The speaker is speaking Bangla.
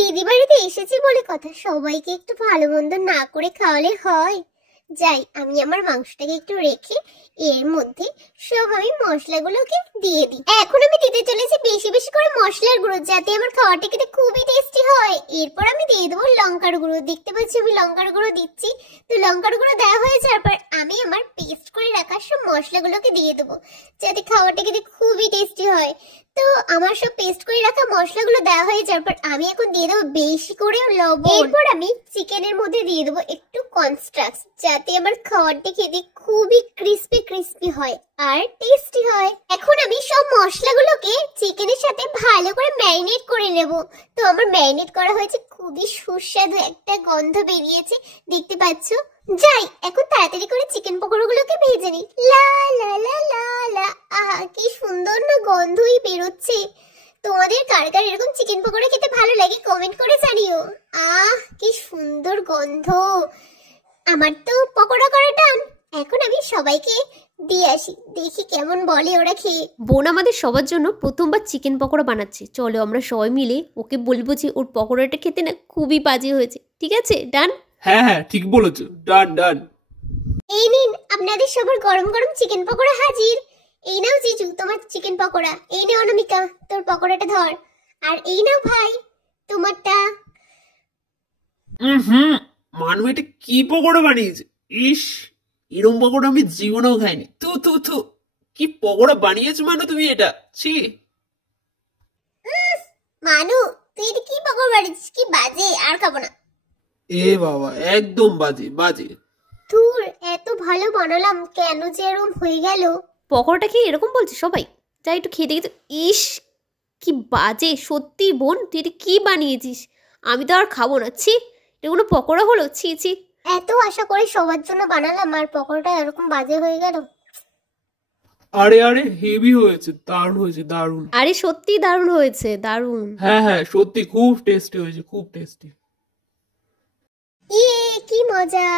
দিদি বাড়িতে এসেছি বলে কথা, সবাইকে একটু ভালো মন্দ না করে খাওয়ালে হয়? যাই, আমি আমার মাংসটাকে একটু রেখে এর মধ্যে সব আমি মশলাগুলোকে দিয়ে দিই। এখন আমি দিতে চলেছি বেশি বেশি করে মশলার গুঁড়ো, যাতে আমার খাওয়াটা খেতে খুবই টেস্টি হয়। এরপর আমি দিয়ে দেবো লঙ্কার গুঁড়ো। দেখতে পাচ্ছি আমি লঙ্কার গুঁড়ো দিচ্ছি। তো লঙ্কার গুঁড়ো দেওয়া হয়ে যাওয়ার পর আমি আমার পেস্ট করে রাখা সব মশলাগুলোকে দিয়ে দেবো, যাতে খাওয়াটা খেতে খুবই টেস্টি হয়। তো আমার সব পেস্ট করে রাখা মশলাগুলো দেওয়া হয়ে যাওয়ার পর আমি এখন দিয়ে দেবো বেশি করে লবণ। এরপর আমি চিকেনের মধ্যে দিয়ে দেবো একটু কর্নস্টার্চ, যাতে আমার খাবারটা খেতে খুবই ক্রিস্পি ক্রিস্পি হয় আর টেস্টি হয়। এখন আমি সব মশলাগুলোকে চিকেনের সাথে ভালো করে ম্যারিনেট করে নেব। তো আমার ম্যারিনেট করা হয়েছে, খুবই সুস্বাদু একটা গন্ধ বেরিয়েছে, দেখতে পাচ্ছ। যাই, এখন তাড়াতাড়ি করে চিকেন পকোড়াগুলোকে ভেজে নিই। লা লা লা লা লা, আহা কি সুন্দর না গন্ধই বেরোচ্ছে। তোমাদের কার কার এরকম চিকেন পকোড়া খেতে ভালো লাগে কমেন্ট করে জানিও। আহ কি সুন্দর গন্ধ। আমার তো পকোড়া করা ডান। এখন আমি সবাইকে দিয়ে আসি, দেখি কেমন বলে ওরা খেয়ে। বোন আমাদের সবার জন্য প্রথমবার চিকেন পকোড়া বানাচ্ছে, চলো আমরা সবাই মিলে ওকে বলবো যে ওর পকোড়াটা খেতে না খুবই বাজে হয়েছে। ঠিক আছে, ডান? হ্যাঁ হ্যাঁ ঠিক বলেছো, ডান ডান। এই নিন আপনাদের সবার গরম গরম চিকেন পকোড়া হাজির। এই নাও জিজু তোমার চিকেন পকোড়া, এই নাও অনামিকা তোর পকোড়াটা ধর, আর এই নাও ভাই তোমারটা। হুম, মানু এটা কি পকোড়া বানিয়েছে! ইস, এরম পকোড়া আমি জীবনেও খাইনি। থু থু থু, কি পকোড়া বানিয়েছো মানু তুমি এটা! ছি! মানু তুই এটা কি পকোড়া বানিয়েছিস, কি বাজে, আর খাবো না। এ বাবা, একদম বাজে বাজে। ধুর, এত ভালো বানালাম কেন যে এরকম হয়ে গেল। পকোড়াটা খেয়ে এরকম বলছে সবাই? যাই একটু খেয়ে দেখি তো। ইস, কি বাজে সত্যি বোন, তুই এটা কি বানিয়েছিস? আমি তো আর খাবো না, ছি। এটা কোনো পকোড়া হলো? ছি ছি। এত আশা করে সবার জন্য বানালাম আর পকোড়াটা এরকম বাজে হয়ে গেল। আরে আরে, হেভি হয়েছে, দারুণ হয়েছে, দারুণ। আরে সত্যি দারুণ হয়েছে, দারুণ। হ্যাঁ হ্যাঁ সত্যি খুব টেস্টি হয়েছে, খুব টেস্টি। ইয়ে কি মজা।